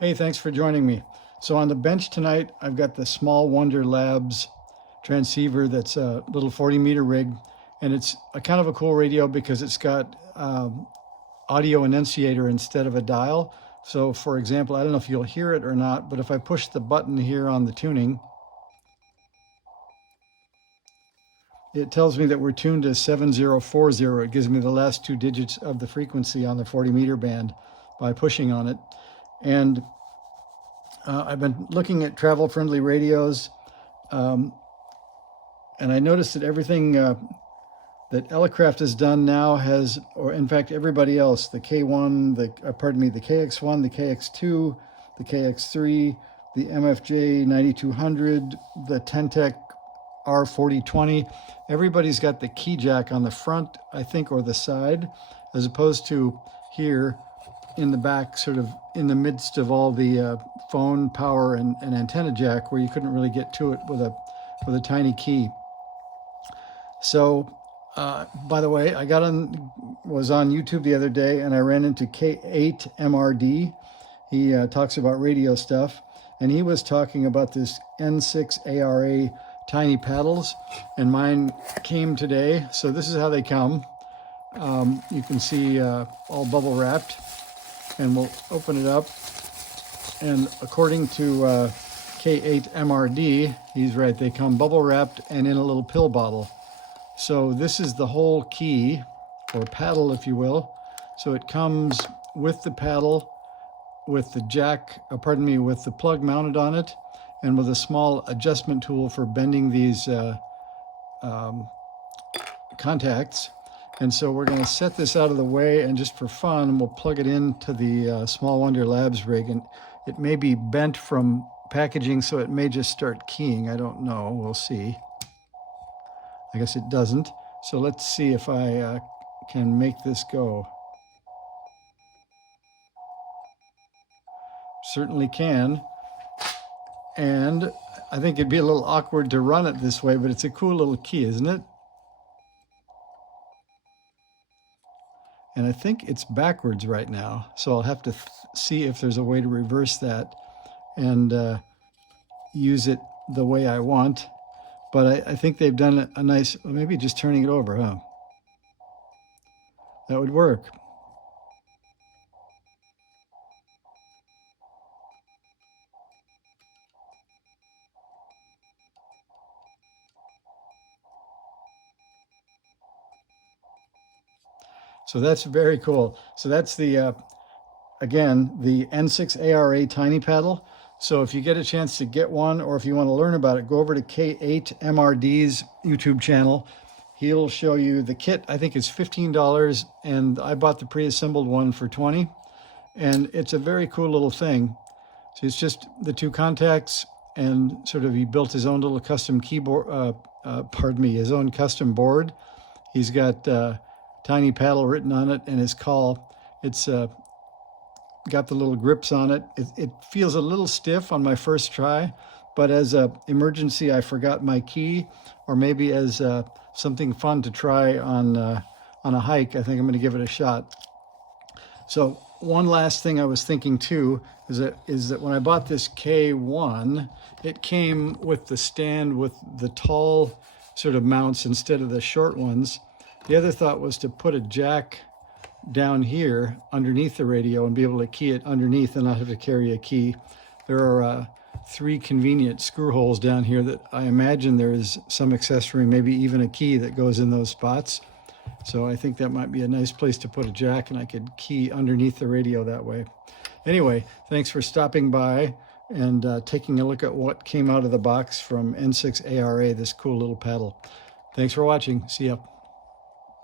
Hey, thanks for joining me. So on the bench tonight, I've got the Small Wonder Labs transceiver that's a little 40-meter rig, and it's a kind of a cool radio because it's got audio enunciator instead of a dial. So for example, I don't know if you'll hear it or not, but if I push the button here on the tuning, it tells me that we're tuned to 7040. It gives me the last two digits of the frequency on the 40-meter band by pushing on it. And I've been looking at travel-friendly radios, and I noticed that everything that Elecraft has done now has, or in fact everybody else, the K1, the KX1, the KX2, the KX3, the MFJ 9200, the Tentec R4020, everybody's got the key jack on the front, I think, or the side, as opposed to here in the back, sort of in the midst of all the phone power and antenna jack, where you couldn't really get to it with a tiny key. So by the way, I was on YouTube the other day, and I ran into K8MRD. He talks about radio stuff, and he was talking about this N6ARA tiny paddles, and mine came today. So this is how they come. You can see all bubble wrapped, and we'll open it up. And according to K8MRD, he's right, they come bubble wrapped and in a little pill bottle. So this is the whole key, or paddle, if you will. So it comes with the paddle, with the jack, with the plug mounted on it, and with a small adjustment tool for bending these contacts. And so we're going to set this out of the way, and just for fun, we'll plug it into the Small Wonder Labs rig. And it may be bent from packaging, so it may just start keying. I don't know. We'll see. I guess it doesn't. So let's see if I can make this go. Certainly can. And I think it'd be a little awkward to run it this way, but it's a cool little key, isn't it? And I think it's backwards right now, so I'll have to see if there's a way to reverse that and use it the way I want. But I think they've done a nice, maybe just turning it over, huh? That would work. So that's very cool. So that's the, again, the N6ARA tiny paddle. So if you get a chance to get one, or if you want to learn about it, go over to K8MRD's YouTube channel. He'll show you the kit. I think it's $15, and I bought the pre-assembled one for $20. And it's a very cool little thing. So it's just the two contacts, and sort of he built his own little custom keyboard, his own custom board. He's got tiny paddle written on it, and his call. It's got the little grips on it. It feels a little stiff on my first try, but as an emergency, I forgot my key, or maybe as something fun to try on a hike, I think I'm going to give it a shot. So one last thing I was thinking too is that when I bought this K1, it came with the stand with the tall sort of mounts instead of the short ones. The other thought was to put a jack down here underneath the radio and be able to key it underneath and not have to carry a key. There are 3 convenient screw holes down here that I imagine there is some accessory, maybe even a key that goes in those spots. So I think that might be a nice place to put a jack, and I could key underneath the radio that way. Anyway, thanks for stopping by and taking a look at what came out of the box from N6ARA, this cool little paddle. Thanks for watching. See ya.